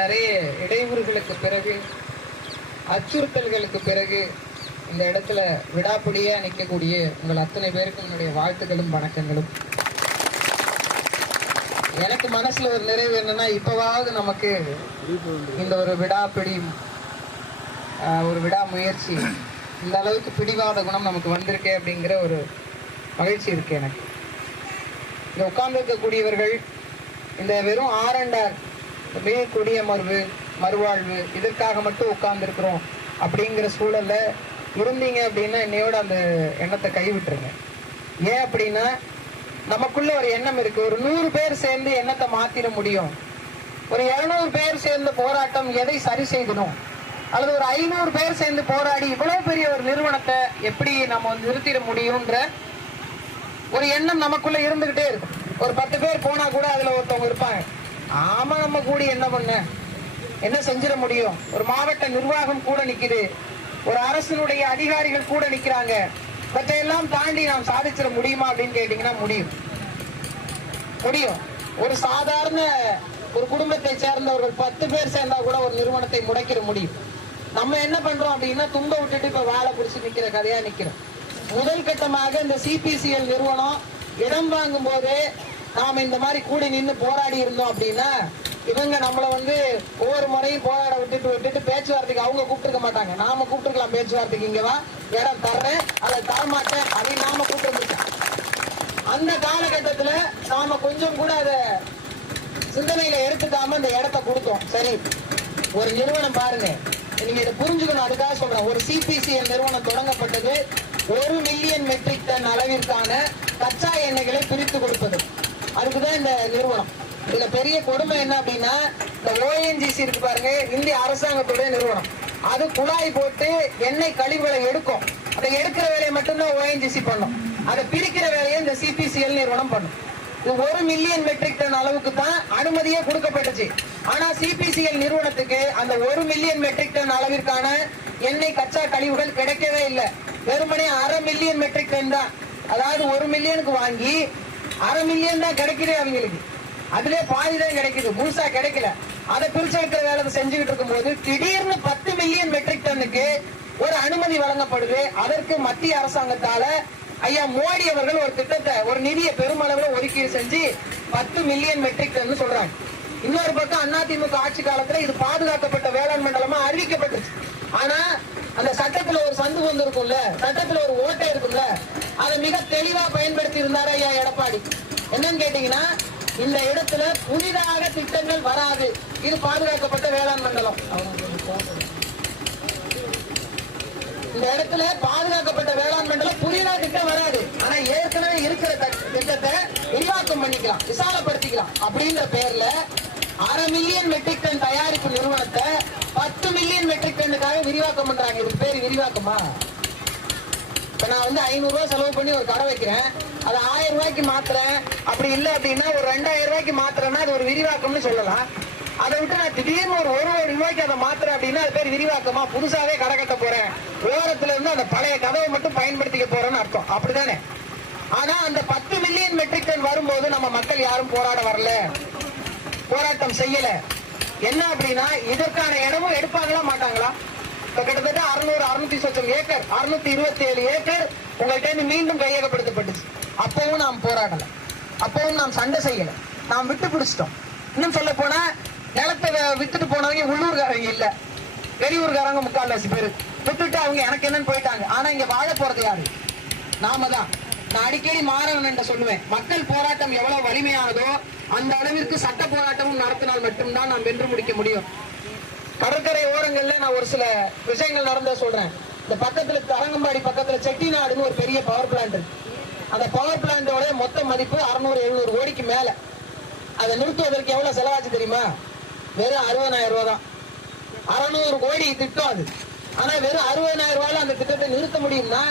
நிறைய இடையூறுகளுக்கு பிறகு, அச்சுறுத்தல்களுக்கு பிறகு இந்த இடத்துல விடாப்பிடியா நிற்கக்கூடிய உங்கள் அத்தனை பேருக்கு என்னுடைய வாழ்த்துக்களும் வணக்கங்களும். எனக்கு மனசுல ஒரு நிறைவு என்னன்னா, இப்பவாவது நமக்கு இந்த ஒரு விடாப்பிடி, ஒரு விடாமுயற்சி, இந்த அளவுக்கு பிடிவாத குணம் நமக்கு வந்திருக்கே அப்படிங்கிற ஒரு மகிழ்ச்சி இருக்கு எனக்கு. இங்க உட்கார்ந்து இருக்கக்கூடியவர்கள் இந்த வெறும் ஆரண்டார் குடியமர்வு, மறுவாழ்வு இதற்காக மட்டும் உட்கார்ந்து இருக்கிறோம் அப்படிங்கிற சூழல்ல இருந்தீங்க அப்படின்னா என்னையோட அந்த எண்ணத்தை கைவிட்டுருங்க. ஏன் அப்படின்னா, நமக்குள்ள ஒரு எண்ணம் இருக்கு. ஒரு 100 பேர் சேர்ந்து எண்ணத்தை மாத்திர முடியும். ஒரு 200 பேர் சேர்ந்த போராட்டம் எதை சரி செய்யணும், அல்லது ஒரு 500 பேர் சேர்ந்து போராடி இவ்வளவு பெரிய ஒரு நிறுவனத்தை எப்படி நம்ம நிறுத்திட முடியும்ன்ற ஒரு எண்ணம் நமக்குள்ள இருந்துகிட்டே இருக்கும். ஒரு 10 பேர் போனா கூட அதுல ஒருத்தவங்க இருப்பாங்க, ஆமா நம்ம கூடி என்ன செஞ்சிட முடியும். ஒரு மாவட்ட நிர்வாகம் கூட நிக்குது, ஒரு அரசினுடைய அதிகாரிகள் கூட நிக்கிறாங்க, இவற்றையெல்லாம் தாண்டி நாம் சாதிச்சிட முடியுமா அப்படின்னு கேட்டீங்கன்னா முடியும். ஒரு சாதாரண ஒரு குடும்பத்தை சேர்ந்தவர்கள் 10 பேர் சேர்ந்தா கூட ஒரு நிறுவனத்தை முடக்கிட முடியும். நம்ம என்ன பண்றோம் அப்படின்னா, தும்ப விட்டுட்டு இப்ப வாழை பிடிச்சு நிக்கிற கதையா நிக்கிறோம். முதல் கட்டமாக இந்த சிபிசிஎல் நிறுவனம் இடம் வாங்கும் போதே நாம இந்த மாதிரி கூடி நின்று போராடி இருந்தோம் அப்படின்னா, இவங்க நம்மளை ஒவ்வொரு முறையும் போராட விட்டுட்டு பேச்சுவார்த்தைக்கு அவங்க கூப்பிட்டுருக்க மாட்டாங்க. நாம கூப்பிட்டுருக்கலாம் பேச்சுவார்த்தைக்கு, இங்க வா இடம் தர்றேன், அதை தரமாட்டேன் அப்படின்னு நாம கூப்பிட்டு. அந்த காலகட்டத்துல நாம கொஞ்சம் கூட அதை சிந்தனையில எடுத்துக்காம அந்த இடத்த கொடுத்தோம். சரி, ஒரு நிறுவனம் பாருங்க, நீங்க இதை புரிஞ்சுக்கணும், அதுக்காக சொல்றேன். ஒரு சிபிசிஎல் நிறுவனம் தொடங்கப்பட்டது 1 மில்லியன் மெட்ரிக் டன் அளவிற்கான கச்சா எண்ணெய்களை பிரித்து கொடுப்பது. அதுக்குதான் இந்த நிறுவனம். இதுல பெரிய கொடுமை என்ன அப்படின்னா, இந்த ஓஎன்ஜிசி இருக்கு பாருங்க, இந்திய அரசாங்கத்துடைய நிறுவனம். அது குழாய் போட்டு எண்ணெய் கழிவுகளை எடுக்கும். அதை எடுக்கிற வேலையை மட்டும்தான் ஓஎன்ஜிசி பண்ணும். அதை பிரிக்கிற வேலையை இந்த சிபிசிஎல் நிறுவனம் பண்ணும். இது 1 மில்லியன் மெட்ரிக் டன் அளவுக்கு தான் அனுமதியே கொடுக்கப்பட்டுச்சு. ஆனா சிபிசிஎல் நிறுவனத்துக்கு அந்த 1 மில்லியன் மெட்ரிக் டன் அளவிற்கான எண்ணெய் கச்சா கழிவுகள் கிடைக்கவே இல்லை. வெறுமனே 1/2 மில்லியன் மெட்ரிக் டன் தான். அதாவது 1 மில்லியனுக்கு வாங்கி 1/2 மில்லியன் தான் கிடைக்குது அவங்களுக்கு. அதுல பாதி தான் கிடைக்குது, முழுசா கிடைக்கல. அதை பிரிச்செடுக்கிற வேலை செஞ்சுக்கிட்டு இருக்கும் போது திடீர்னு 10 மில்லியன் மெட்ரிக் டன்னுக்கு ஒரு அனுமதி வழங்கப்படுது. அதற்கு மத்திய அரசாங்கத்தால ஐயா மோடி அவர்கள் ஒரு திட்டத்தை, ஒரு நிதியை பெருமளவில் ஒதுக்கீடு செஞ்சு 10 மில்லியன் மெட்ரிக் டன் சொல்றாங்க. இன்னொரு பக்கம் அதிமுக ஆட்சி காலத்துல இது பாதுகாக்கப்பட்ட வேளாண் மண்டலமா அறிவிக்கப்பட்டுச்சு. ஆனா அந்த சட்டத்துல ஒரு சந்து இருக்கும்ல, சட்டத்துல ஒரு ஓட்டை இருக்கும்ல, அதை மிக தெளிவா பயன்படுத்தி இருந்தாரு ஐயா எடப்பாடி. என்னன்னு கேட்டீங்கன்னா, இந்த இடத்துல புதிதாக திட்டங்கள் வராது, இது பாதுகாக்கப்பட்ட வேளாண் மண்டலம். இந்த இடத்துல பாதுகாக்கப்பட்ட வேளாண் மண்டலம் புதிதாக திட்டம் வராது. ஆனா ஏற்கனவே இருக்கிற திட்டத்தை விரிவாக்கம் பண்ணிக்கலாம், விசாலப்படுத்திக்கலாம் அப்படின்ற பேர்ல 1/2 மில்லியன் மெட்ரிக் டன் தயாரிப்பு நிறுவனத்தை 10 மில்லியன் மெட்ரிக் டன்னுக்காக விரிவாக்கம் பண்றாங்க. இதுக்கு பேர் விரிவாக்கமா? இப்ப நான் 500 ரூபாய் செலவு பண்ணி ஒரு கடை வைக்கிறேன், அது 1000 ரூபாய்க்கு மாத்துறேன். அப்படி இல்லை அப்படின்னா ஒரு 2000 ரூபாய்க்கு மாத்துறேன்னா அது ஒரு விரிவாக்கம்னு சொல்லலாம். அதை விட்டு நான் திடீர்னு ஒரு 1 ரூபாய்க்கு அதை மாத்துறேன் அப்படின்னா அது பேர் விரிவாக்கமா? புதுசாவே கடை கட்ட போறேன், ஓரத்துல இருந்து அந்த பழைய கதவை மட்டும் பயன்படுத்திக்க போறேன்னு அர்த்தம், அப்படிதானே? ஆனா அந்த 10 மில்லியன் மெட்ரிக் டன் வரும்போது நம்ம மக்கள் யாரும் போராட வரல, போராட்டம் செய்யல. என்ன அப்படின்னா, இதற்கான இடமும் எடுப்பாங்களா மாட்டாங்களா? இப்ப கிட்டத்தட்ட 600-600 சொச்சம் ஏக்கர், 627 ஏக்கர் உங்கள்கிட்ட மீண்டும் கையகப்படுத்தப்பட்டுச்சு. அப்பவும் நாம் போராடல, அப்பவும் நாம் சண்டை செய்யல, நாம் விட்டு பிடிச்சிட்டோம். இன்னும் சொல்ல போனா, நிலத்தை வித்துட்டு போனவங்க உள்ளூர்காரங்க இல்ல, வெளியூர்காரங்க 3/4 பேர் விட்டுட்டு அவங்க எனக்கு என்னன்னு போயிட்டாங்க. ஆனா இங்க வாழ போறது யாரு? நாம தான். நான் அடிக்கடி மாறவன் சொல்லுவேன், மக்கள் போராட்டம் எவ்வளவு வலிமையானதோ அந்த அளவிற்கு சட்ட போராட்டமும் நடத்தினால் மட்டும்தான் நாம் வென்று முடிக்க முடியும். கடற்கரை ஓரங்கள்ல நான் ஒரு சில விஷயங்கள் நடந்த சொல்றேன். இந்த பக்கத்துல தரங்கம்பாடி பக்கத்துல செட்டிநாடுன்னு ஒரு பெரிய பவர் பிளான்ட் இருக்கு. அந்த பவர் பிளான்டோட மொத்த மதிப்பு 600-700 கோடிக்கு மேல. அதை நிறுத்துவதற்கு எவ்வளவு செலவாச்சு தெரியுமா? வெறும் 60,000 ரூபாய் தான். 600 கோடி திட்டம் அது. ஆனா வெறும் 60,000 ரூபாயில அந்த திட்டத்தை நிறுத்த முடியும்னா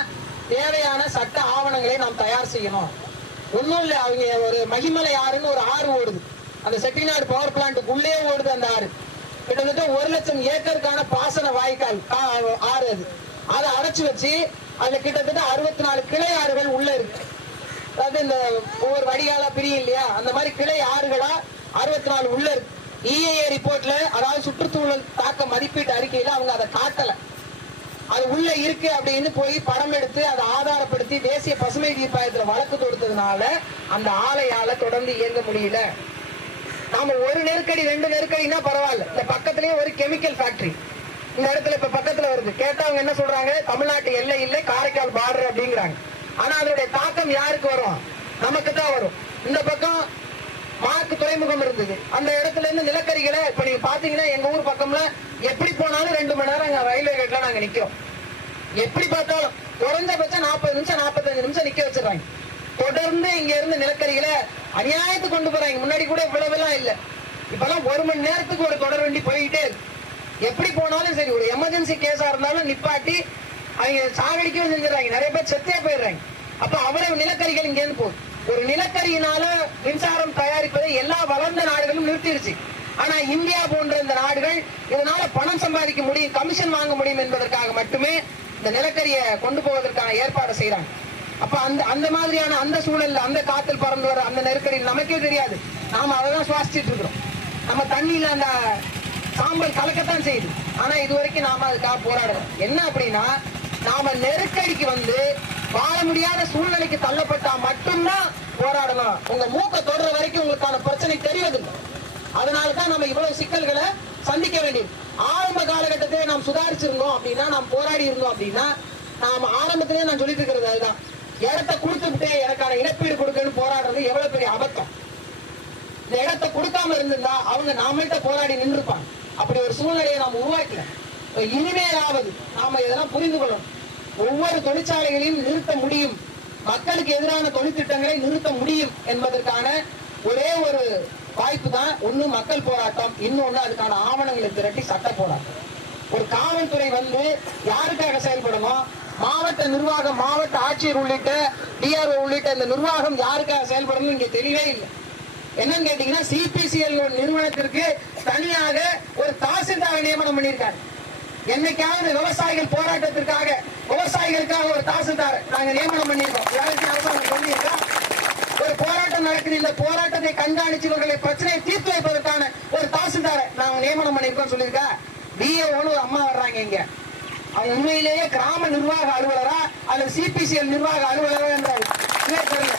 தேவையான சட்ட ஆவணங்களை நாம் தயார் செய்யணும். ஒன்னும் இல்ல, அவங்க ஒரு மகிமலை ஆறுன்னு ஒரு ஆறு ஓடுது, அந்த செட்டிநாடு பவர் பிளான்ட்டுக்குள்ளே ஓடுது. அந்த ஆறு கிட்டத்தட்ட 1 லட்சம் ஏக்கருக்கான பாசன வாய்க்கால் ஆறு. அதை அடைச்சு வச்சு அதுல கிட்டத்தட்ட 64 கிளை ஆறுகள் உள்ள இருக்கு. அதாவது இந்த ஒவ்வொரு வடிகாலா பிரியும் இல்லையா, அந்த மாதிரி கிளை ஆறுகளா 64 உள்ள இருக்கு. EIA ரிப்போர்ட்ல, அதாவது சுற்றுச்சூழல் தாக்க மதிப்பீட்டு அறிக்கையில அவங்க அதை காட்டல. அது உள்ள இருக்கு அப்படின்னு போய் படம் எடுத்து அதை ஆதாரப்படுத்தி தேசிய பசுமை தீர்ப்பாயத்துல வழக்கு தொடுத்ததுனால அந்த ஆலையால தொடர்ந்து இயங்க முடியல. நாம ஒரு நெருக்கடி 2 நெருக்கடினா பரவாயில்ல. இந்த பக்கத்திலேயே ஒரு கெமிக்கல் ஃபேக்டரி இந்த இடத்துல இப்ப பக்கத்துல வருது. கேட்டா அவங்க என்ன சொல்றாங்க, தமிழ்நாட்டு எல்லை இல்லை, காரைக்கால் பார்டர் அப்படிங்கிறாங்க. ஆனா அதனுடைய தாக்கம் யாருக்கு வரும்? நமக்கு தான் வரும். இந்த பக்கம் மார்க் துறைமுகம் இருந்தது, அந்த இடத்துல இருந்து நிலக்கரிகளை இப்ப நீங்க பாத்தீங்கன்னா எங்க ஊர் பக்கம்ல எப்படி போனாலும் 2 மணி நேரம் ரயில்வே கேட்ல நாங்க நிக்கிறோம். எப்படி பார்த்தாலும் குறைஞ்சபட்சம் 40 நிமிஷம் 45 நிமிஷம் நிக்க வச்சிடறாங்க. தொடர்ந்து இங்க இருந்து நிலக்கரிகளை அநியாயத்துக்கு கொண்டு போறாங்க. முன்னாடி கூட இவ்வளவு எல்லாம் இல்ல, இப்பெல்லாம் 1 மணி நேரத்துக்கு ஒரு தொடர் வண்டி போயிட்டே இருக்கு. எப்படி போனாலும் சரி, ஒரு எமர்ஜென்சி கேஸா இருந்தாலும் நிப்பாட்டி அவங்க சாகடிக்கவும் செஞ்சிடறாங்க. நிறைய பேர் செத்தே போயிடுறாங்க. அப்ப அவ்வளவு நிலக்கரிகள் இங்க இருந்து போகுது. ஒரு நிலக்கரியினால மின்சாரம் தயாரிப்பதை எல்லா வளர்ந்த நாடுகளும் நிறுத்திடுச்சு. ஆனா இந்தியா போன்ற இந்த நாடுகள் இதனால பணம் சம்பாதிக்க முடியும், கமிஷன் வாங்க முடியும் என்பதற்காக மட்டுமே இந்த நிலக்கரியை கொண்டு போவதற்கான ஏற்பாடு செய்யறாங்க. அப்ப அந்த மாதிரியான அந்த சூழல்ல, அந்த காத்தில் பறந்து வர அந்த நெருக்கடியில் நமக்கே தெரியாது, நாம அதைதான் சுவாசிச்சுட்டு இருக்கிறோம். நம்ம தண்ணியில அந்த சாம்பல் கலக்கத்தான் செய்யுது. ஆனா இது வரைக்கும் நாம அதுக்காக போராடுறோம். என்ன அப்படின்னா, நாம நெருக்கடிக்கு வந்து வாழ முடியாத சூழ்நிலைக்கு தள்ளப்பட்டா மட்டும்தான் போராடணும். உங்க மூக்க தொடர வரைக்கும் உங்களுக்கான பிரச்சனை தெரிவதில்லை. அதனாலதான் நம்ம இவ்வளவு சிக்கல்களை சந்திக்க வேண்டியது. ஆரம்ப காலகட்டத்திலே நாம் சுதாரிச்சிருந்தோம் அப்படின்னா, நாம் போராடி இருந்தோம் அப்படின்னா, நாம் ஆரம்பத்திலே நான் சொல்லிட்டு இருக்கிறது அதுதான். இடத்தை கொடுத்துட்டு எனக்கான இழப்பீடு கொடுக்கணும்னு போராடுறது எவ்வளவு பெரிய அபத்தம். இந்த இடத்தை கொடுக்காம இருந்திருந்தா அவங்க நாமள்கிட்ட போராடி நின்றுப்பாங்க. அப்படி ஒரு சூழ்நிலையை நாம் உருவாக்கல. இனிமேலாவது நாம இதெல்லாம் புரிந்து கொள்ளணும். ஒவ்வொரு தொழிற்சாலைகளையும் நிறுத்த முடியும், மக்களுக்கு எதிரான தொழிற்திட்டங்களை நிறுத்த முடியும் என்பதற்கான ஒரே ஒரு வாய்ப்பு தான் ஒண்ணு மக்கள் போராட்டம், இன்னொன்னு அதுக்கான ஆவணங்களை திரட்டி சட்ட போராட்டம். ஒரு காவல்துறை வந்து யாருக்காக செயல்படணும்? மாவட்ட நிர்வாகம், மாவட்ட ஆட்சியர் உள்ளிட்ட டிஆர்ஓ உள்ளிட்ட இந்த நிர்வாகம் யாருக்காக செயல்படணும் இங்க தெரியவே இல்லை. என்னன்னு கேட்டீங்கன்னா, சிபிசிஎல் நிறுவனத்திற்கு தனியாக ஒரு தாசில்தார் நியமனம் பண்ணியிருக்காரு. என்னைக்காவது விவசாயிகள் போராட்டத்திற்காக, விவசாயிகளுக்காக ஒரு தாசில்தார் நாங்க நியமனம் பண்ணியிருக்கோம். ஒரு போராட்டம் நடக்குது, இந்த போராட்டத்தை கண்காணிச்சு இவர்களை பிரச்சனையை தீர்த்து வைப்பதற்கான ஒரு தாசில்தாரை நாங்க நியமனம் பண்ணியிருக்கோம் சொல்லியிருக்கா. டிஏஓன்னு ஒரு அம்மா வர்றாங்க இங்க, அவங்க உண்மையிலேயே கிராம நிர்வாக அலுவலரா அல்லது சிபிசிஎல் நிர்வாக அலுவலரா என்றால் தெரியல.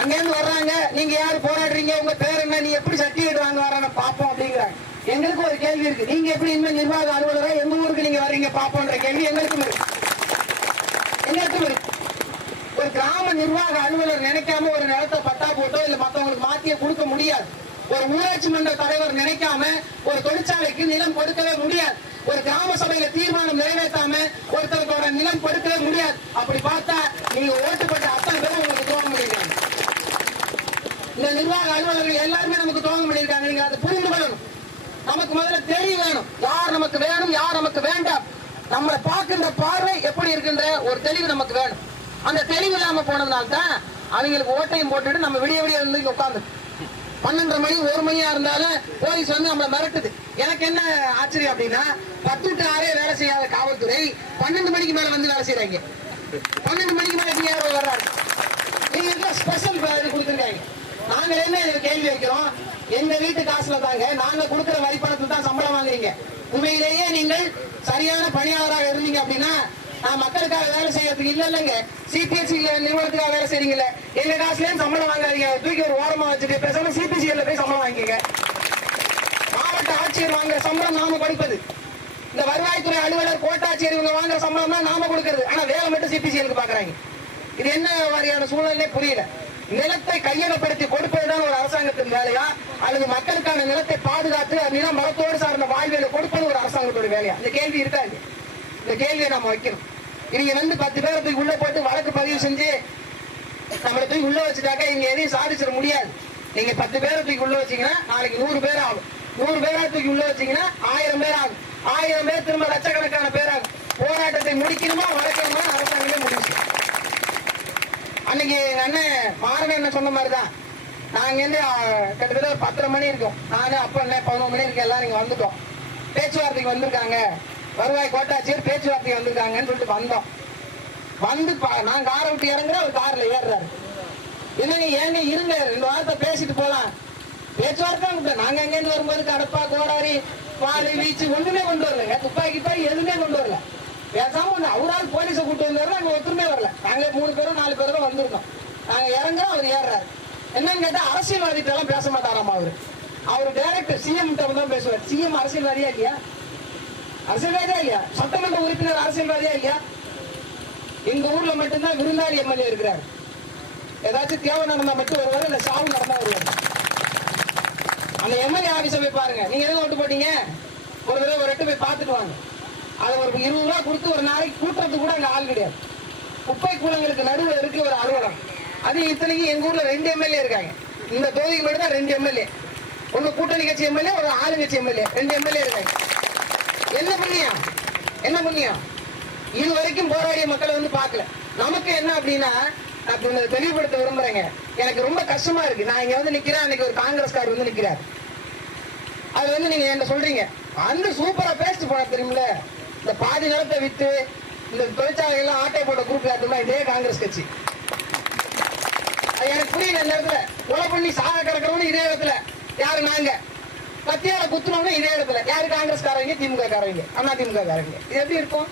அங்கிருந்து வர்றாங்க, நீங்க யாரு போராடுறீங்க, உங்க பேர் என்ன, நீ எப்படி சர்டிபிகேட் வாங்க வர பாப்போம் அப்படிங்கிறாங்க. எங்களுக்கு ஒரு கேள்வி இருக்கு, நீங்க எப்படி இன்னும் நிர்வாக அலுவலரா எந்த ஊருக்கு நீங்க வர்றீங்க பாப்போன்ற கேள்வி எங்களுக்கும் இருக்கு. ஒரு கிராம நிர்வாக அலுவலர் நினைக்காம ஒரு நிலத்தை பட்டா போட்டோ இல்ல மத்தவங்களுக்கு மாத்திய கொடுக்க முடியாது. ஒரு ஊராட்சி மன்ற தலைவர் நினைக்காம ஒரு தொழிற்சாலைக்கு நிலம் கொடுக்கவே முடியாது. ஒரு கிராம சபையில தீர்மானம் நிறைவேற்றாம ஒருத்தருக்கோட நிலம் கொடுக்கவே முடியாது. அப்படி பார்த்தா நீங்க ஓட்டுப்பட்ட அத்தனை பேரும் உங்களுக்கு துரோகம் பண்ணிருக்காங்க. இந்த நிர்வாக அலுவலர்கள் எல்லாருமே நமக்கு துரோகம் பண்ணிருக்காங்க. நீங்க அதை புரிந்து கொள்ளணும். நமக்கு முதல்ல தெரிய வேணும், யார் நமக்கு வேணும், யார் நமக்கு வேண்டாம். நம்மளை பார்க்கின்ற பார்வை எப்படி இருக்கின்ற ஒரு தெளிவு நமக்கு வேணும். அந்த தெளிவு இல்லாம போனதுனால தான் அவங்களுக்கு ஓட்டையும் போட்டுட்டு நம்ம விடிய விடிய இருந்து உட்காந்து 12:30 மணி 1 மணியா இருந்தாலும் போலீஸ் வந்து நம்மளை மிரட்டுது. எனக்கு என்ன ஆச்சரியம் அப்படின்னா, 10 to 6 வேலை செய்யாத காவல்துறை 12 மணிக்கு மேல வந்து வேலை செய்யறாங்க. 12 மணிக்கு மேல டிஆர்ஓ வர்றாங்க. நீங்க ஸ்பெஷல் கொடுத்துருக்காங்க. நாங்க என்ன கேள்வி வைக்கிறோம், எங்க வீட்டு காசுல தாங்க, நாங்க கொடுக்கிற வரி பணத்துல தான் சம்பளம் வாங்குறீங்க. உண்மையிலேயே நீங்கள் சரியான பணியாளராக இருந்தீங்க அப்படின்னா, நான் மக்களுக்காக வேலை செய்யறதுக்கு இல்லைங்க, சிபிஎஸ்சி நிறுவனத்துக்காக வேலை செய்றீங்கல்ல, எங்க காசுலயும் சம்பளம் வாங்காதீங்க, தூக்கி ஒரு ஓரமா வச்சுட்டு பேசாம சிபிசிஎல்ல போய் சம்பளம் வாங்கிக்கங்க. மாவட்ட ஆட்சியர் வாங்குற சம்பளம் நாம கொடுப்பது, இந்த வருவாய்த்துறை அலுவலர் கோட்டாட்சியர் இவங்க வாங்குற சம்பளம் தான் நாம கொடுக்கறது. ஆனா வேலை மட்டும் சிபிசிஎலுக்கு பாக்குறாங்க. இது என்ன மாதிரியான சூழ்நிலை புரியல. நிலத்தை கையகப்படுத்தி கொடுப்பதுதான் ஒரு அரசாங்கத்தின் வேலையா, அல்லது மக்களுக்கான நிலத்தை பாதுகாத்து நிலம் மரத்தோடு சார்ந்த வாழ்வியலை கொடுப்பது ஒரு அரசாங்கத்தோட வேலையா? இந்த கேள்வி இருக்காது. இந்த கேள்வியை நாம வைக்கணும். இவங்க வந்து 10 பேரை தூக்கி உள்ள போட்டு வழக்கு பதிவு செஞ்சு நம்மளை தூக்கி உள்ள வச்சுட்டாக்க இவங்க எதையும் சாதிச்சிட முடியாது. நீங்க 10 பேரை தூக்கி உள்ள வச்சீங்கன்னா நாளைக்கு 100 பேர் ஆகும். 100 பேரா தூக்கி உள்ள வச்சீங்கன்னா 1000 பேர் ஆகும். 1000 பேர் திரும்ப லட்சக்கணக்கான பேர் ஆகும். போராட்டத்தை முடிக்கணுமா வளர்க்கணுமா அரசாங்கமே முடிச்சு. அன்னைக்கு எங்க அண்ணன் மாறன் என்ன சொன்ன மாதிரிதான், நாங்க வந்து கிட்டத்தட்ட ஒரு 10:30 மணி இருக்கும், நானு அப்ப என்ன 11 மணி இருக்கு, எல்லாம் நீங்க வந்துட்டோம். பேச்சுவார்த்தைக்கு வந்திருக்காங்க, வருவாய் கோட்டாட்சியர் பேச்சுவார்த்தைக்கு வந்திருக்காங்கன்னு சொல்லிட்டு வந்தோம். வந்து நான் காரை விட்டு இறங்குற ஒரு கார்ல ஏறுறாரு. என்னங்க ஏங்க இருங்க 2 வாரத்தை பேசிட்டு போலாம். பேச்சுவார்த்தை நாங்க எங்க இருந்து வரும்போது கடப்பா கோடாரி வாழை வீச்சு ஒண்ணுமே கொண்டு வரலங்க, துப்பாக்கி பாய் எதுவுமே கொண்டு வரல. பேசாம அவரால் போலீஸை கூட்டு வந்தாரு, நாங்க ஒத்துமே வரல. நாங்க 3 பேரும் 4 பேரும் தான் வந்திருந்தோம். நாங்க இறங்குறோம், அவர் ஏறாரு. என்னன்னு கேட்டா அரசியல்வாதிட்ட எல்லாம் பேச மாட்டாராமா அவரு டைரக்டர் சிஎம் தான் பேசுவார். சிஎம் அரசியல்வாதியா இல்லையா? அரசியல்வாதியா இல்லையா? சட்டமன்ற உறுப்பினர் அரசியல்வாதியா இல்லையா? எங்க ஊர்ல மட்டும்தான் விருந்தாளி எம்எல்ஏ இருக்கிறார். ஏதாச்சும் தேவை நடந்தா மட்டும் வருவாரு, இல்ல சாவு நடந்தா வருவாரு. அந்த எம்எல்ஏ ஆபீஸ போய் பாருங்க. நீங்க எதுவும் ஓட்டு போட்டீங்க, ஒரு தடவை ஒரு எட்டு போய் பார்த்துட்டு வாங்க. அதை ஒரு 20 ரூபா கொடுத்து ஒரு நாளைக்கு கூட்டுறதுக்கு கூட அங்க ஆள் கிடையாது. குப்பை கூலங்களுக்கு நடுவில் இருக்கு ஒரு அலுவலகம். அது இத்தனைக்கு எங்க ஊர்ல 2 எம்எல்ஏ இருக்காங்க. இந்த தொகுதிக்கு மட்டும் தான் 2 எம்எல்ஏ. ஒண்ணு கூட்டணி கட்சி எம்எல்ஏ, ஒரு ஆளுங்கட்சி எம்எல்ஏ. 2 எம்எல்ஏ இருக்காங்க. என்ன புண்ணியம், என்ன புண்ணியம்? இது வரைக்கும் போராடிய மக்களை வந்து பார்க்கல. நமக்கு என்ன அப்படின்னா, நான் தெளிவுபடுத்த விரும்புறேங்க. எனக்கு ரொம்ப கஷ்டமா இருக்கு. நான் இங்க வந்து நிக்கிறேன், அன்னைக்கு ஒரு காங்கிரஸ்கார் வந்து நிக்கிறார். அது வந்து நீங்க என்ன சொல்றீங்க, அந்த சூப்பரா பேசிட்டு போன தெரியுமில்ல, இந்த பாதி நிலத்தை வித்து இந்த தொழிற்சாலை எல்லாம் ஆட்டை போட்ட குரூப் யாருமா, இதே காங்கிரஸ் கட்சி. எனக்கு புரியல. இந்த இடத்துல கொலை பண்ணி சாக கிடக்கிறவனு இதே இடத்துல யாரு, நாங்க கத்தியால குத்துனவங்க இதே இடத்துல யாரு, காங்கிரஸ்காரங்க, திமுக காரங்க, அண்ணா திமுக காரங்க. இது எப்படி இருக்கும்?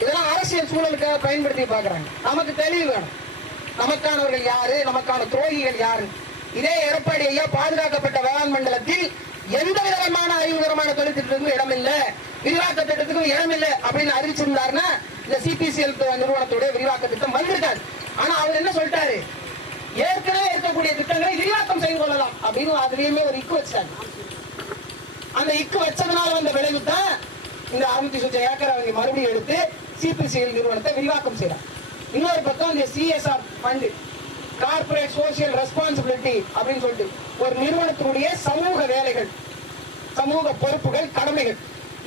இதெல்லாம் அரசியல் சூழலுக்காக பயன்படுத்தி பாக்குறாங்க. நமக்கு தெளிவு வேணும். நமக்கானவர்கள் யாரு, நமக்கான துரோகிகள் யாரு? இதே எடப்பாடி ஐயா பாதுகாக்கப்பட்ட வேளாண் மண்டலத்தில் எந்த விதமான அறிவுகரமான தொழிற்திட்டத்துக்கும் இடமில்லை, விரிவாக்க திட்டத்துக்கும் இடமில்லை அப்படின்னு அறிவிச்சிருந்தாருன்னா இந்த சிபிசிஎல் நிறுவனத்துடைய விரிவாக்க திட்டம் வந்திருக்காது. ஆனா அவர் என்ன சொல்லிட்டாரு, ஏற்கனவே இருக்கக்கூடிய திட்டங்களை விரிவாக்கம் செய்து கொள்ளலாம் அப்படின்னு அதுலயுமே ஒரு இக்கு வச்சாங்க. அந்த இக்கு வச்சதுனால வந்த விளைவு தான் இந்த 600 சொச்ச ஏக்கர் அவங்க மறுபடியும் எடுத்து சிபிசிஎல் நிறுவனத்தை விரிவாக்கம் செய்யறாங்க. இன்னொரு பக்கம் இந்த CSR fund, corporate social responsibility அப்படின்னு சொல்லிட்டு ஒரு நிறுவனத்தினுடைய சமூக வேலைகள், சமூக பொறுப்புகள், கடமைகள்.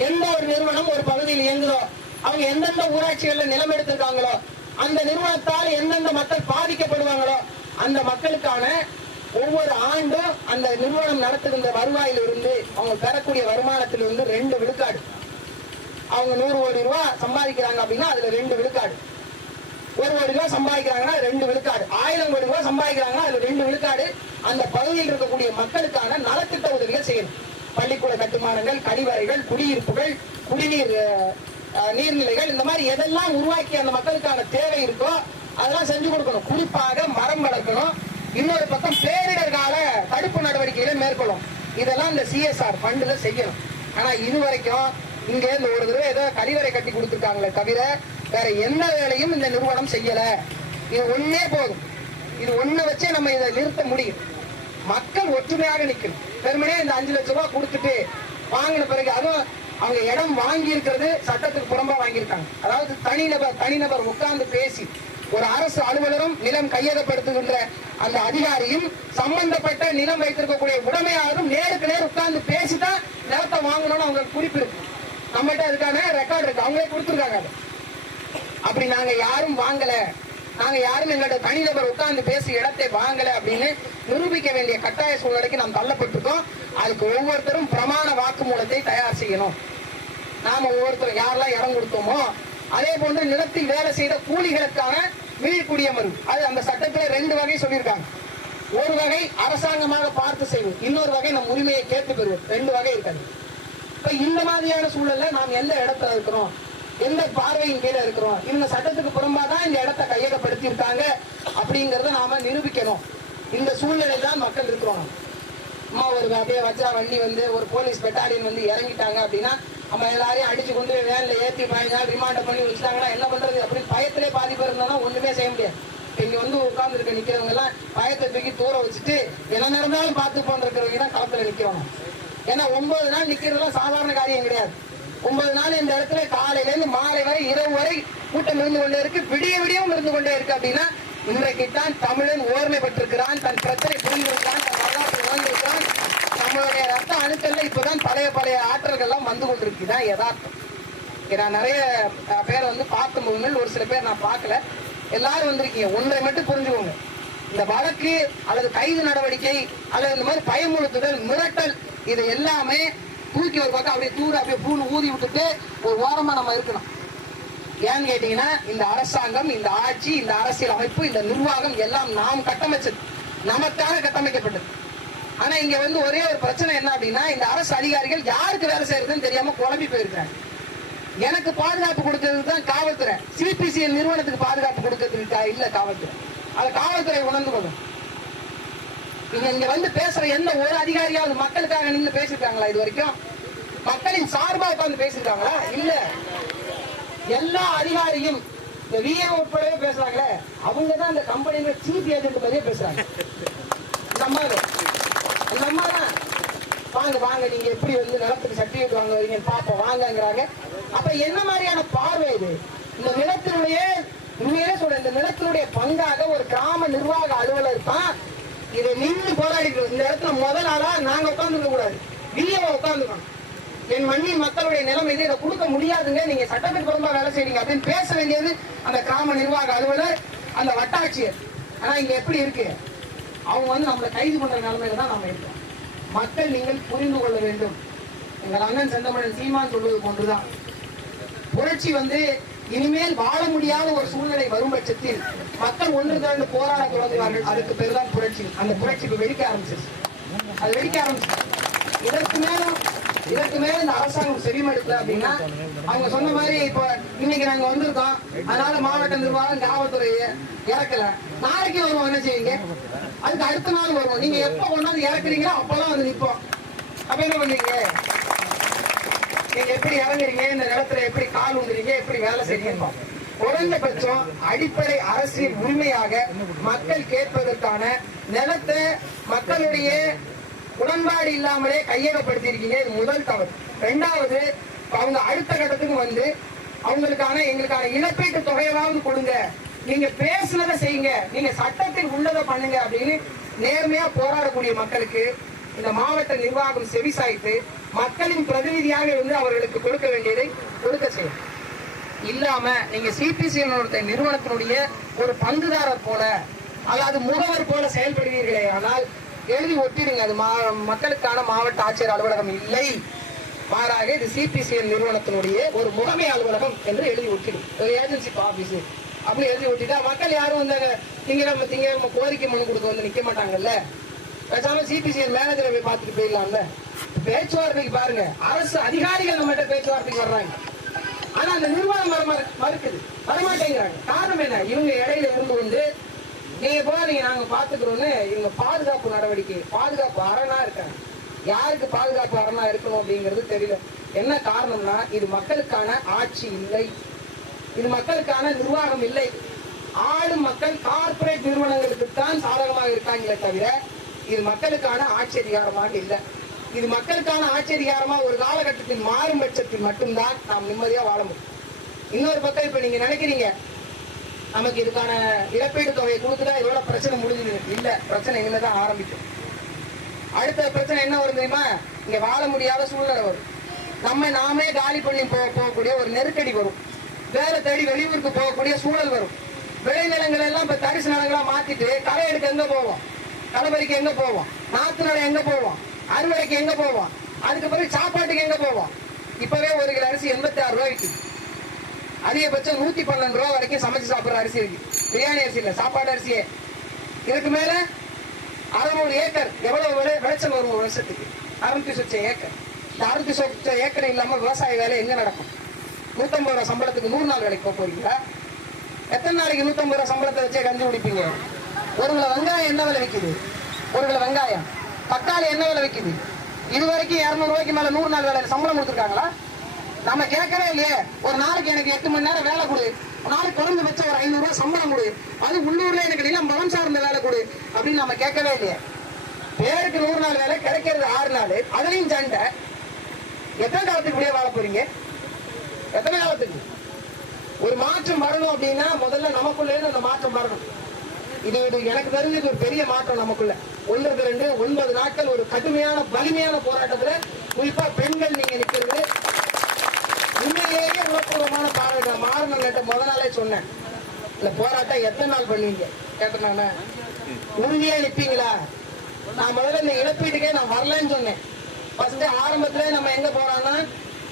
எந்த ஒரு நிறுவனம் ஒரு பகுதியில் இயங்குதோ, அவங்க எந்தெந்த ஊராட்சிகள்ல நிலம் எடுத்திருக்காங்களோ, அந்த நிறுவனத்தால் எந்தெந்த மக்கள் பாதிக்கப்படுவாங்களோ அந்த மக்களுக்கான ஒவ்வொரு ஆண்டும் அந்த நிறுவனம் நடத்துகின்ற வருவாயிலிருந்து அவங்க பெறக்கூடிய வருமானத்திலிருந்து 2 விழுக்காடு. அவங்க 100 கோடி ரூபாய் சம்பாதிக்கிறாங்க அப்படின்னா அதுல 2 விழுக்காடு. 1 கோடி ரூபாய் சம்பாதிக்கிறாங்கன்னா 2 விழுக்காடு. 1000 கோடி ரூபாய் சம்பாதிக்கிறாங்கன்னா அதுல 2 விழுக்காடு அந்த பகுதியில் இருக்கக்கூடிய மக்களுக்கான நலத்திட்ட உதவிகள் செய்யணும். பள்ளிக்கூட கட்டுமானங்கள், கழிவறைகள், குடியிருப்புகள், குடிநீர் நீர்நிலைகள், இந்த மாதிரி எதெல்லாம் உருவாக்கி அந்த மக்களுக்கான தேவை இருக்கோ அதெல்லாம் செஞ்சு கொடுக்கணும். குறிப்பாக மரம் வளர்க்கணும். இன்னொரு பக்கம் பேரிடர் கால தடுப்பு நடவடிக்கைகளை மேற்கொள்ளும். இதெல்லாம் இந்த சிஎஸ்ஆர் ஃபண்ட்ல செய்யணும். ஆனா இதுவரைக்கும் இங்க இந்த ஒரு தடவை ஏதோ கழிவறை கட்டி கொடுத்துருக்காங்களே தவிர வேற எந்த வேலையும் இந்த நிறுவனம் செய்யல. இது ஒன்னே போதும். இது ஒண்ணு வச்சே நம்ம இதை நிறுத்த முடியும். மக்கள் ஒற்றுமையாக நிக்கணும். பெருமனே இந்த 5 லட்சம் ரூபாய் கொடுத்துட்டு வாங்கின பிறகு, அதுவும் அவங்க இடம் வாங்கி இருக்கிறது சட்டத்துக்கு புறம்பா வாங்கியிருக்காங்க. அதாவது தனிநபர் உட்கார்ந்து பேசி ஒரு அரசு அலுவலரும் நிலம் கையகப்படுத்துகின்ற அந்த அதிகாரியும் சம்பந்தப்பட்ட நிலம் வைத்திருக்கக்கூடிய உடைமையாளரும் நேருக்கு நேர் உட்கார்ந்து பேசிதான் நிலத்தை வாங்கணும்னு அவங்க குறிப்பிருக்கு. நம்மகிட்ட அதுக்கான ரெக்கார்டு இருக்கு, அவங்களே கொடுத்துருக்காங்க. அப்படி நாங்க யாரும் வாங்கல, நாங்க யாரும் எங்களோட தனிநபர் உட்கார்ந்து பேசி இடத்தை வாங்கல அப்படின்னு நிரூபிக்க வேண்டிய கட்டாய சூழ்நிலைக்கு நாம் தள்ளப்பட்டிருக்கோம். அதுக்கு ஒவ்வொருத்தரும் பிரமாண வாக்குமூலத்தை தயார் செய்யணும். நாம ஒவ்வொருத்தரும் யாரெல்லாம் இடம் கொடுத்தோமோ அதே போன்று நிலத்தில் வேலை செய்த கூலிகளுக்கான மீள்குடியமர்வு, அது அந்த சட்டத்துல 2 வகை சொல்லியிருக்காங்க. ஒரு வகை அரசாங்கமாக பார்த்து செய்வது, இன்னொரு வகை நம் உரிமையை கேட்டு பெறுவது. 2 வகை இருக்காது. இப்ப இந்த மாதிரியான சூழல்ல நாம் எந்த இடத்துல இருக்கிறோம், எந்த பார்வையின் கீழே இருக்கிறோம், இவங்க சட்டத்துக்கு புறம்பாதான் இந்த இடத்தை கையகப்படுத்தி இருக்காங்க அப்படிங்கறத நாம நிரூபிக்கணும். இந்த சூழ்நிலை தான் மக்கள் இருக்கிறோம். அம்மா ஒரு அப்படியே வச்சா வண்டி வந்து ஒரு போலீஸ் பெட்டாலியன் வந்து இறங்கிட்டாங்க அப்படின்னா நம்ம எல்லாரையும் அடிச்சு கொண்டு வேன்ல ஏற்றி 15 நாள் ரிமாண்ட் பண்ணி வச்சுட்டாங்கன்னா என்ன பண்றது? அப்படி பயத்திலே பாதிப்பு இருந்தா ஒண்ணுமே செய்ய முடியாது. இங்க வந்து உட்கார்ந்து இருக்க நிக்கிறவங்க எல்லாம் பயத்தை தூக்கி தூர வச்சுட்டு என்ன நடந்தாலும் பார்த்து போன்றிருக்கிறவங்க தான் களத்துல நிக்கிறோம். ஏன்னா 9 நாள் நிக்கிறதுலாம் சாதாரண காரியம் கிடையாது. 9 நாள் இந்த இடத்துல காலையில இருந்து மாலை வரை இரவு வரை கூட்டம் இருந்து கொண்டே இருக்கு, விடியவும் இருந்து கொண்டே இருக்கு. அப்படின்னா இன்றைக்குத்தான் தமிழன் ஓர்மை பெற்றிருக்கிறான், தன் பிரச்சனை புரிந்திருக்கிறான், தன் வரலாற்றை உணர்ந்திருக்கிறான். நம்மளுடைய ரத்த அணுக்கள்ல இப்பதான் பழைய ஆற்றல்கள்லாம் வந்து கொண்டிருக்குதான் யதார்த்தம். நான் நிறைய பேரை வந்து பார்த்த முடியும், ஒரு சில பேர் நான் பார்க்கல. எல்லாரும் வந்திருக்கீங்க. ஒன்றை மட்டும் புரிஞ்சுக்கோங்க, இந்த வழக்கு அல்லது கைது நடவடிக்கை அல்லது இந்த மாதிரி பயமுறுத்துதல், மிரட்டல், இது எல்லாமே தூக்கி ஒரு பக்கம் அப்படியே பூணு ஊதி விட்டுட்டு ஒரு ஓரமா நம்ம இருக்கணும். ஏன்னு கேட்டீங்கன்னா இந்த அரசாங்கம், இந்த ஆட்சி, இந்த அரசியல் அமைப்பு, இந்த நிர்வாகம் எல்லாம் நாம் கட்டமைச்சது, நமக்காக கட்டமைக்கப்பட்டது. ஆனா இங்க வந்து ஒரே ஒரு பிரச்சனை என்ன அப்படின்னா, இந்த அரசு அதிகாரிகள் யாருக்கு வேலை செய்யறதுன்னு தெரியாம குழம்பி போயிருக்காங்க. எனக்கு பாதுகாப்பு கொடுக்கறதுக்கு தான் காவல்துறை, சிபிசிஎல் நிறுவனத்துக்கு பாதுகாப்பு கொடுக்கறதுக்கு இல்ல காவல்துறை. அதை காவல்துறை உணர்ந்து கொள்ளும். இங்க வந்து பேசுற எந்த ஒரு அதிகாரியாவது மக்களுக்காக நின்று பேசிருக்காங்களா? இது வரைக்கும் மக்களின் சார்பா உட்கார்ந்து பேசிருக்காங்களா? இல்ல. எல்லா அதிகாரியும் இந்த விஏ உட்படவே பேசுறாங்களே, அவங்க தான் இந்த கம்பெனியில சீஃப் ஏஜென்ட் மாதிரியே பேசுறாங்க. நம்ம தான் வாங்க வாங்க நீங்க எப்படி வந்து நிலத்துக்கு சர்டிபிகேட் வாங்க வரீங்க பாப்போம் வாங்கங்கிறாங்க. அப்ப என்ன மாதிரியான பார்வை இது? இந்த நிலத்தினுடைய உண்மையிலே சொல்ற இந்த நிலத்தினுடைய பங்காக ஒரு கிராம நிர்வாக அலுவலர் தான் இதை நின்று போராடிட்டு. இந்த இடத்துல முதல் ஆளா நாங்க உட்கார்ந்துக்க கூடாது, விஏ உட்கார்ந்துக்கணும். என் மண்ணின் மக்களுடைய நிலைமை இது, இதை கொடுக்க முடியாதுங்க, நீங்க சட்டத்துக்கு புறம்பா வேலை செய்றீங்க அப்படின்னு பேச வேண்டியது அந்த கிராம நிர்வாக அலுவலர், அந்த வட்டாட்சியர். ஆனா இங்க எப்படி இருக்கு, அவங்க வந்து நம்மளை கைது பண்ற நிலைமையில தான் நம்ம இருக்கோம். மக்கள் நீங்கள் புரிந்து கொள்ள வேண்டும். எங்கள் அண்ணன் செந்தமிழன் சீமான் சொல்வது போன்றுதான், புரட்சி வந்து இனிமேல் வாழ முடியாத ஒரு சூழ்நிலை வரும் பட்சத்தில் மக்கள் ஒன்று திரண்டு போராட தொடங்குவார்கள். அதுக்கு பேர் தான் புரட்சி. அந்த புரட்சி இப்ப வெடிக்க ஆரம்பிச்சிருச்சு. அது வெடிக்க ஆரம்பிச்சு. இதற்கு மேல இந்த அரசாங்கம் செவிமடுக்கல அப்படின்னா, அவங்க சொன்ன மாதிரி இப்ப இன்னைக்கு நாங்க வந்திருக்கோம், அதனால மாவட்ட நிர்வாகம் காவல்துறையை இறக்கல, நாளைக்கு வருவோம், என்ன செய்வீங்க? அதுக்கு அடுத்த நாள் வருவோம். நீங்க எப்ப கொண்டாந்து இறக்குறீங்களோ அப்பெல்லாம் வந்து நிற்போம். அப்ப என்ன பண்ணுவீங்க? நீங்க எப்படி இறங்குறீங்க, இந்த நிலத்துல எப்படி கால் ஊந்துறீங்க, எப்படி வேலை செய்றீங்க? குறைந்தபட்சம் அடிப்படை அரசியல் உரிமையாக மக்கள் கேட்பதற்கான நிலத்தை மக்களுடைய உடன்பாடு இல்லாமலே கையகப்படுத்தி இருக்கீங்க. இது முதல் தவறு. இரண்டாவது, அவங்க அடுத்த கட்டத்துக்கு வந்து அவங்களுக்கான எங்களுக்கான இழப்பீட்டு தொகையாவது கொடுங்க, நீங்க பேசுனதை செய்யுங்க, நீங்க சட்டத்தில் உள்ளதை பண்ணுங்க அப்படின்னு நேர்மையா போராடக்கூடிய மக்களுக்கு இந்த மாவட்ட நிர்வாகம் செவிசாய்த்து மக்களின் பிரதிநிதியாக இருந்து அவர்களுக்கு கொடுக்க வேண்டியதை கொடுக்க செய்யும். இல்லாம நீங்க சிபிசிஎல் நிறுவனத்தினுடைய ஒரு பங்குதாரர் போல, அதாவது முகவர் போல செயல்படுவீர்களே ஆனால் எழுதி ஒட்டிடுங்க, அது மக்களுக்கான மாவட்ட ஆட்சியர் அலுவலகம் இல்லை, மாறாக இது சிபிசிஎல் நிறுவனத்தினுடைய ஒரு முகமை அலுவலகம் என்று எழுதி ஒட்டிடும். ஒரு ஏஜென்சி ஆபீஸ் அப்படி எழுதி ஒட்டிட்டா மக்கள் யாரும் வந்து திங்க கோரிக்கை மனு கொடுக்க வந்து நிக்க மாட்டாங்கல்ல. பேசாம சிபிசிஎல் மேனேஜரை போய் பார்த்துட்டு போயிடலாம்ல. பேச்சுவார்த்தைக்கு பாருங்க, அரசு அதிகாரிகள் நம்மகிட்ட பேச்சுவார்த்தைக்கு வர்றாங்க, ஆனா அந்த நிர்வாகம் மறுக்குது, வரமாட்டேங்கிறாங்க. காரணம் என்ன? இவங்க இடையில இருந்து வந்து நீங்க போறீங்க, நாங்க பாத்துக்கிறோம்னு இவங்க பாதுகாப்பு நடவடிக்கை, பாதுகாப்பு அரணா இருக்காங்க. யாருக்கு பாதுகாப்பு அரணா இருக்கணும் அப்படிங்கிறது தெரியல. என்ன காரணம்னா, இது மக்களுக்கான ஆட்சி இல்லை, இது மக்களுக்கான நிர்வாகம் இல்லை. ஆளும் மக்கள் கார்பரேட் நிறுவனங்களுக்கு தான் சாதகமாக இருக்காங்களே தவிர இது மக்களுக்கான ஆட்சி அதிகாரமாக இல்லை. இது மக்களுக்கான ஆட்சி அதிகாரமா ஒரு காலகட்டத்தில் மாறும் பட்சத்தில் மட்டும்தான் நாம் நிம்மதியா வாழ முடியும். இன்னொரு பக்கம் இப்ப நீங்க நினைக்கிறீங்க நமக்கு இதுக்கான இழப்பீடு தொகையை கொடுத்துட்டா இதோட பிரச்சனை முடிஞ்சது. இல்ல, பிரச்சனை இனிமேதான் ஆரம்பிக்கும். அடுத்த பிரச்சனை என்ன வரும் தெரியுமா? இங்க வாழ முடியாத சூழ்நிலை வரும், நாமே காலி பண்ணி போகக்கூடிய ஒரு நெருக்கடி வரும், வேலை தேடி வெளியூருக்கு போகக்கூடிய சூழல் வரும். விளைநிலங்கள் எல்லாம் இப்ப தரிசு நிலங்களா மாத்திட்டு களை எடுக்க எங்க போவோம், களபறிக்கு எங்க போவோம், நாத்து நட எங்க போவோம், அறுவடைக்கு எங்க போவோம், அதுக்கு பிறகு சாப்பாட்டுக்கு எங்க போவோம்? இப்பவே ஒரு கிலோ அரிசி 86 ரூபாய்க்கு, அதிகபட்சம் 112 ரூபாய் வரைக்கும் சமைச்சு சாப்பிடுற அரிசி இருக்கு. பிரியாணி அரிசி இல்ல, சாப்பாடு அரிசியே. இதுக்கு மேல 600 ஏக்கர் எவ்வளவு விளைச்சல் வரும் ஒரு வருஷத்துக்கு? 600 ஏக்கர். இந்த 600 ஏக்கர் இல்லாம விவசாய வேலை எங்க நடக்கும்? 150 ரூபாய் சம்பளத்துக்கு 100 நாள் வேலைக்கு போறீங்களா? எத்தனை நாளைக்கு 150 ரூபாய் சம்பளத்தை வச்சே கஞ்சி குடிப்பீங்க? ஒரு கிலோ வெங்காயம் என்ன விலை விற்குது? ஒரு கிலோ வெங்காயம். தக்காளி என்ன விலை விற்குது? இது வரைக்கும் 200 ரூபாய்க்கு மேல 100 நாள் வேலை சம்பளம் கொடுத்துருக்காங்களா? நம்ம கேட்கவே இல்லையே. ஒரு நாளைக்கு எனக்கு 8 மணி நேரம் வேலை கொடு, ஒரு நாளைக்கு குறைஞ்ச வச்ச ஒரு 500 ரூபாய் சம்பளம் கொடு, அது உள்ளூர்ல எனக்கு நிலம் பலம் சார்ந்த வேலை கொடு அப்படின்னு நம்ம கேட்கவே இல்லையே. பேருக்கு 100 நாள் வேலை, கிடைக்கிறது 6 நாள், அதுலயும் சண்டை. எத்தனை காலத்துக்கு இப்படியே வாழ போறீங்க? எத்தனை காலத்துக்கு? ஒரு மாற்றம் வரணும் அப்படின்னா முதல்ல நமக்குள்ளே அந்த மாற்றம் வரணும். இது எனக்கு தெரிஞ்சது ஒரு பெரிய மாற்றம் நமக்குள்ள. 9 நாட்கள் ஒரு கடுமையான வலிமையான போராட்டத்துல குறிப்பா பெண்கள் நீங்க நிக்கிறது உண்மையிலேயே உணர்வுபூர்வமான பார்வை. மாறணும் முதல் நாளே சொன்னேன், இல்ல போராட்டம் எத்தனை நாள் பண்ணுவீங்க கேட்டேன். உறுதியா நிப்பீங்களா? நான் முதல்ல இந்த இழப்பீட்டுக்கே நான் வரலன்னு சொன்னேன். ஃபர்ஸ்ட் ஆரம்பத்துல நம்ம எங்க போறான்னா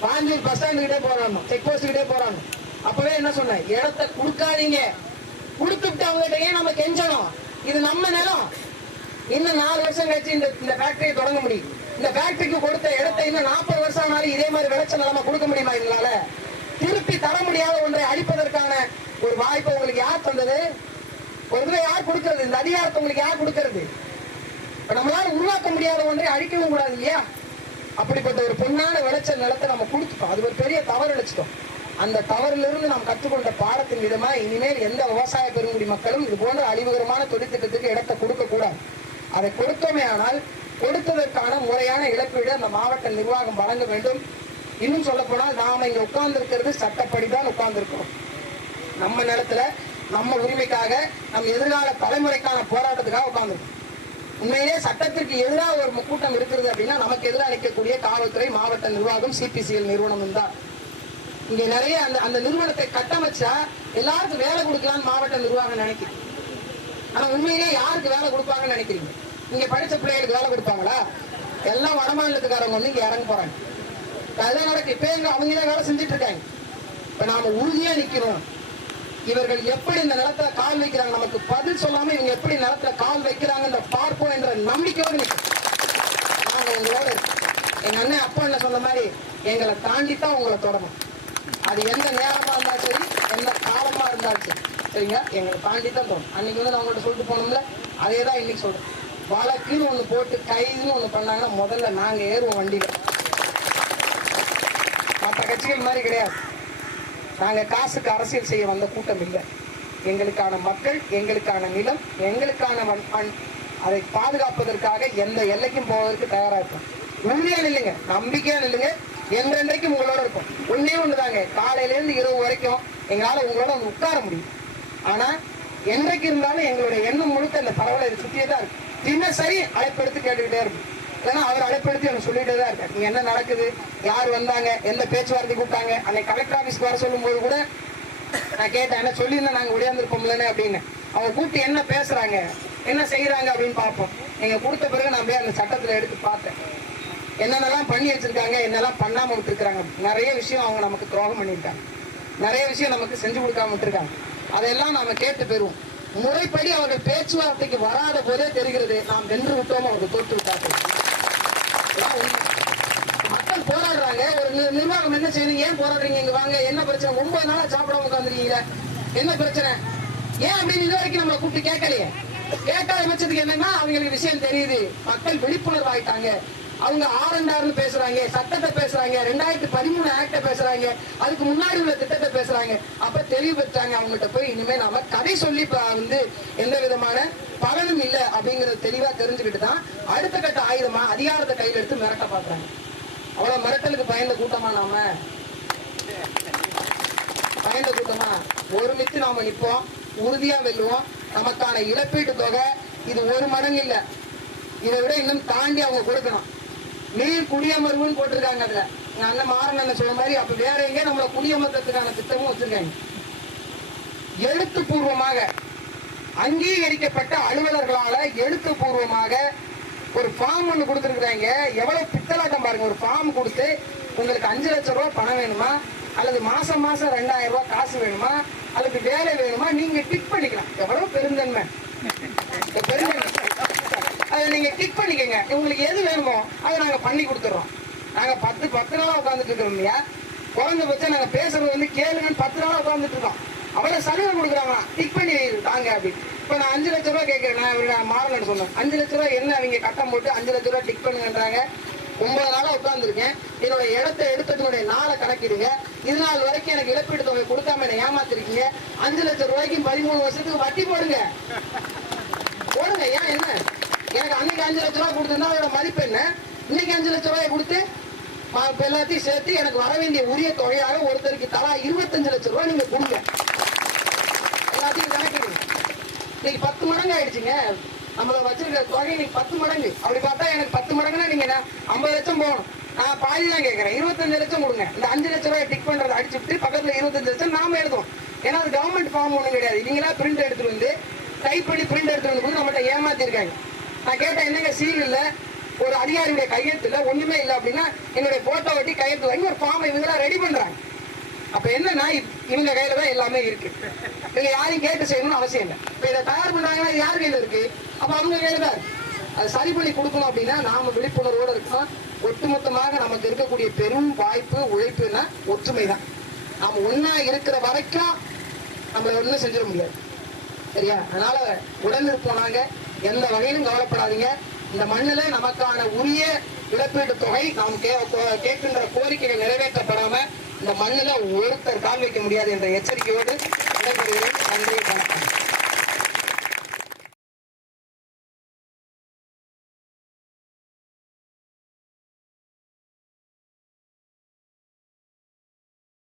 பாஞ்சூர் பஸ் ஸ்டாண்டு கிட்டே போறாங்க, செக் போஸ்ட் கிட்டே போறாங்க. அப்பவே என்ன சொன்னேன், இடத்தை கொடுக்காதீங்க, கொடுத்துட்டு அவங்ககிட்ட ஏன் நம்ம கெஞ்சணும்? இது நம்ம நிலம், இன்னும் 4 வருஷம் கழிச்சு இந்த ஃபேக்டரியை தொடங்க முடியும். இந்த ஃபேக்டரிக்கு கொடுத்த இடத்தை இன்னும் 40 வருஷம் ஆனாலும் இதே மாதிரி விளைச்சல் நிலைமை கொடுக்க முடியுமா? இதனால திருப்பி தர முடியாத ஒன்றை அழிப்பதற்கான ஒரு வாய்ப்பை உங்களுக்கு யார் தந்தது? ஒரு தடவை யார் கொடுக்கிறது? இந்த அதிகாரத்தை உங்களுக்கு யார் கொடுக்கிறது? நம்மளால உருவாக்க முடியாத ஒன்றை அழிக்கவும் கூடாது இல்லையா? அப்படிப்பட்ட ஒரு பொன்னான விளைச்சல் நிலத்தை நம்ம கொடுத்துட்டோம். அது ஒரு பெரிய தவறு அழிச்சிட்டோம். அந்த தவறிலிருந்து நாம் கற்றுக்கொண்ட பாடத்தின் விதமா இனிமேல் எந்த விவசாய பெருங்குடி மக்களும் இது போன்ற அழிவுகரமான தொழிற்திட்டத்துக்கு இடத்தை கொடுக்க கூடாது. அதை கொடுத்தோமே ஆனால் கொடுத்ததற்கான முறையான இழப்பீடு அந்த மாவட்ட நிர்வாகம் வழங்க வேண்டும். இன்னும் சொல்ல போனால் நாம இங்க உட்கார்ந்து இருக்கிறது சட்டப்படிதான் உட்கார்ந்து இருக்கிறோம். நம்ம நிலத்துல நம்ம உரிமைக்காக நம் எதிர்கால தலைமுறைக்கான போராட்டத்துக்காக உட்கார்ந்துருக்கோம். உண்மையிலே சட்டத்திற்கு எதிராக ஒரு கூட்டம் இருக்கிறது அப்படின்னா நமக்கு எதிராக நிற்கக்கூடிய காவல்துறை, மாவட்ட நிர்வாகம், சிபிசிஎல் நிறுவனம் தான். இங்க நிறைய அந்த நிறுவனத்தை கட்டமைச்சா எல்லாருக்கும் வேலை கொடுக்கலாம்னு மாவட்ட நிர்வாகம் நினைக்குது. ஆனா உண்மையிலே யாருக்கு வேலை கொடுப்பாங்கன்னு நினைக்கிறீங்க? இங்க படிச்ச பிள்ளைகளுக்கு வேலை கொடுப்பாங்களா? எல்லாம் வடமாநிலத்துக்காரங்க வந்து இங்க இறங்க போறாங்க. அதான் நடக்கு. இப்ப அவங்க தான் வேலை செஞ்சுட்டு இருக்காங்க. இப்ப நாம உறுதியா நிக்கிறோம். இவர்கள் எப்படி இந்த நிலத்துல கால் வைக்கிறாங்க, நமக்கு பதில் சொல்லாம இவங்க எப்படி நிலத்துல கால் வைக்கிறாங்க பார்ப்போம் என்ற நம்பிக்கையோடு நிற்கும். நாங்க உங்களோட எங்க அண்ணன் அப்பா என்ன சொன்ன மாதிரி எங்களை தாண்டித்தான் உங்களை தொடரும். அது எந்த நேரமா இருந்தாலும் சரி, எந்த காலமா இருந்தாலும் சரி, சரிங்க, எங்களை தாண்டித்தான் தோணும். அன்னைக்கு வந்து நான் உங்கள்கிட்ட சொல்லிட்டு போனோம்ல, அதே தான் இன்னைக்கு சொல்றேன். வழக்குன்னு ஒண்ணு போட்டு கைதுன்னு ஒண்ணு பண்ணாங்கன்னா முதல்ல நாங்க ஏறுவோம் வண்டியில. மற்ற கட்சிகள் மாதிரி கிடையாது. நாங்க காசுக்கு அரசியல் செய்ய வந்த கூட்டம் இல்லை. எங்களுக்கான மக்கள், எங்களுக்கான நிலம், எங்களுக்கான மண், அதை பாதுகாப்பதற்காக எந்த எல்லைக்கும் போவதற்கு தயாரா இருக்கும். உறுதியா நில்லுங்க, நம்பிக்கையா நில்லுங்க. என்றென்றைக்கும் உங்களோட இருக்கும். ஒன்னே ஒண்ணுதாங்க, காலையில இருந்து இரவு வரைக்கும் எங்களால உங்களோட உட்கார முடியும். ஆனா என்றைக்கு இருந்தாலும் எங்களுடைய எண்ணம் முழுக்க இந்த பரவலை சுத்தியே தான் இருக்கு. தினசரி அழைப்பெடுத்து கேட்டுக்கிட்டே இருக்கும். இல்லைன்னா அவர் அழைப்படுத்தி எனக்கு சொல்லிட்டே தான் இருக்காரு, இங்க என்ன நடக்குது, யார் வந்தாங்க, எந்த பேச்சுவார்த்தை கூப்பிட்டாங்க. அன்னைக்கு கலெக்டர் ஆபீஸ்க்கு வர சொல்லும் போது கூட நான் கேட்டேன், என்ன சொல்லியிருந்தா நாங்க உடையாந்துருப்போம்லன்னு அப்படின்னு. அவங்க கூப்பிட்டு என்ன பேசுறாங்க, என்ன செய்யறாங்க அப்படின்னு பார்ப்போம். நீங்க கொடுத்த பிறகு நான் போய் அந்த சட்டத்துல எடுத்து பார்த்தேன். என்னென்னலாம் பண்ணி வச்சிருக்காங்க, என்னெல்லாம் பண்ணாம விட்டுருக்காங்க. நிறைய விஷயம் அவங்க நமக்கு துரோகம் பண்ணியிருக்காங்க. நிறைய விஷயம் நமக்கு செஞ்சு கொடுக்காம விட்டுருக்காங்க. அதையெல்லாம் நாம கேட்டு பெறுவோம். முறைப்படி அவர்கள் பேச்சுவார்த்தைக்கு வராத போதே தெரிகிறது நாம் வென்று விட்டோம், அவர்கள் தோற்று விட்டார்கள். மக்கள் போராடுறாங்க. ஒரு நிர்வாகம் என்ன செய்யுது, ஏன் போராடுறீங்க, இங்க வாங்க, என்ன பிரச்சனை, 9 நாளா சாப்பிடாம உட்காந்துருக்கீங்க, என்ன பிரச்சனை, ஏன் அப்படின்னு இது வரைக்கும் நம்மளை கூப்பிட்டு கேட்கலையே. கேட்காத பட்சத்துக்கு என்னன்னா அவங்களுக்கு விஷயம் தெரியுது, மக்கள் விழிப்புணர்வு ஆயிட்டாங்க. அவங்க ஆர்என்ஆர்னு பேசுறாங்க, சட்டத்தை பேசுறாங்க, 2013 ஆக்ட பேசுறாங்க, அதுக்கு முன்னாடி உள்ள திட்டத்தை பேசுறாங்க. அப்ப தெளிவு பெற்றாங்க. அவங்ககிட்ட போய் இனிமே நாம கதை சொல்லி வந்து எந்த விதமான பலனும் இல்லை அப்படிங்கறது தெளிவா தெரிஞ்சுக்கிட்டு தான் அடுத்த கட்ட ஆயுதமா அதிகாரத்தை கையில் எடுத்து மிரட்ட பாக்குறாங்க. அவ்வளவு மிரட்டலுக்கு பயந்த கூட்டமா நாம? பயந்த கூட்டமா? ஒருமித்து நாம நிற்போம், உறுதியா வெல்லுவோம். நமக்கான இழப்பீட்டு தொகை இது 1 மடங்கு இல்ல, இதை விட இன்னும் தாண்டி அவங்க கொடுக்கணும். நீர் குடியமர்வுன்னு போட்டிருக்காங்க. அதுல எங்க அண்ணன் மாறன் சொன்ன மாதிரி அப்ப வேற எங்க நம்மள குடியமர்த்ததுக்கான திட்டமும் வச்சிருக்காங்க. எழுத்துப்பூர்வமாக அங்கீகரிக்கப்பட்ட அலுவலர்களால எழுத்துப்பூர்வமாக ஒரு ஃபார்ம் ஒண்ணு கொடுத்துருக்காங்க. எவ்வளவு பித்தலாட்டம் பாருங்க. ஒரு ஃபார்ம் கொடுத்து உங்களுக்கு 5 லட்சம் ரூபாய் பணம் வேணுமா, அல்லது மாசம் 2000 ரூபாய் காசு வேணுமா, அல்லது வேலை வேணுமா, நீங்க டிக் பண்ணிக்கலாம். எவ்வளவு பெருந்தன்மை. அதை நீங்க டிக் பண்ணிக்கங்க. உங்களுக்கு எது வேணுமோ அதை நாங்க பண்ணி கொடுத்துறோம். நாங்க 10 நாளா உட்காந்துட்டு இருக்கோம் இல்லையா. குறைஞ்சபட்சம் நாங்க பேசுறது வந்து கேளுங்கன்னு 10 நாளா உட்காந்துட்டு இருக்கோம். அவ்வளவு சலுகை கொடுக்குறாங்களா, டிக் பண்ணி தாங்க அப்படின்னு. இப்ப நான் 5 லட்சம் ரூபாய் கேட்கிறேன். நான் மாறலன்னு சொன்னேன். 5 லட்சம் ரூபாய் என்ன அவங்க கட்டம் போட்டு 5 லட்சம் ரூபாய் டிக் பண்ணுங்கன்றாங்க. 9 நாளா உட்கார்ந்துருக்கேன். என்னோட இடத்தை எடுத்ததுடைய நாளை கணக்கிடுங்க. இது நாள் வரைக்கும் எனக்கு இழப்பீடு தொகை கொடுக்காம என்ன ஏமாத்திருக்கீங்க. 5 லட்சம் ரூபாய்க்கு 13 வருஷத்துக்கு வட்டி போடுங்க. ஏன் என்ன எனக்கு அன்னைக்கு 5 லட்சம் ரூபாய் கொடுத்திருந்தா அதோட மதிப்பு என்ன? இன்னைக்கு 5 லட்சம் ரூபாய் கொடுத்து எல்லாத்தையும் சேர்த்து எனக்கு வர வேண்டிய உரிய தொகையாக ஒருத்தருக்கு தலா 25 லட்சம் ரூபாய் நீங்க கொடுங்க. எல்லாத்தையும் கணக்கிடுங்க. இன்னைக்கு 10 மடங்கு ஆயிடுச்சுங்க. நம்மள வச்சிருக்க தொகை இன்னைக்கு 10 மடங்கு. அப்படி பார்த்தா எனக்கு 10 மடங்குனா நீங்க 50 லட்சம் போகணும். நான் பாதி தான் கேட்கறேன். 25 லட்சம் கொடுங்க. இந்த 5 லட்சம் ரூபாய் டிக் பண்றதை அடிச்சுட்டு பக்கத்துல 25 லட்சம் நாம எழுதுவோம். ஏன்னா அது கவர்மெண்ட் ஃபார்ம் ஒண்ணும் கிடையாது. நீங்களா பிரிண்ட் எடுத்துட்டு வந்து டைப் பண்ணி பிரிண்ட் எடுத்துட்டு வந்து நம்மகிட்ட ஏமாத்திருக்காங்க. நான் கேட்டேன், என்னங்க சீல் இல்ல, ஒரு அதிகாரியுடைய கையெழுத்து இல்ல, ஒண்ணுமே இல்லை அப்படின்னா என்னுடைய போட்டோ ஒட்டி கையெழுத்து வாங்கி ஒரு ஃபார்ம் இவங்க ரெடி பண்றாங்க. அப்ப என்னன்னா இவங்க கையில தான் எல்லாமே இருக்கு. இவங்க யாரையும் கேட்டு செய்யணும்னு அவசியம் இல்லை. இப்ப இதை தயார் பண்றாங்கன்னா யார் கையில இருக்கு? அப்ப அவங்க கையில தான். அதை சரி பண்ணி கொடுக்கணும் அப்படின்னா நாம விழிப்புணர்வோடு இருக்கணும். ஒட்டுமொத்தமாக நமக்கு இருக்கக்கூடிய பெரும் வாய்ப்பு உழைப்புன்னா ஒற்றுமை தான். நாம ஒன்னா இருக்கிற வரைக்கும் நம்மள ஒண்ணும் செஞ்சிட முடியாது. சரியா? அதனால உடன் இருப்போனாங்க, எந்த வகையிலும் கவலைப்படாதீங்க. இந்த மண்ணுல நமக்கான உரிய இழப்பீட்டு தொகை நாம் கேட்கின்ற கோரிக்கைகள் நிறைவேற்றப்படாம இந்த மண்ணுல ஒருத்தர் கால் வைக்க முடியாது என்ற எச்சரிக்கையோடு விடைபெறுகிறேன். நன்றி, வணக்கம்.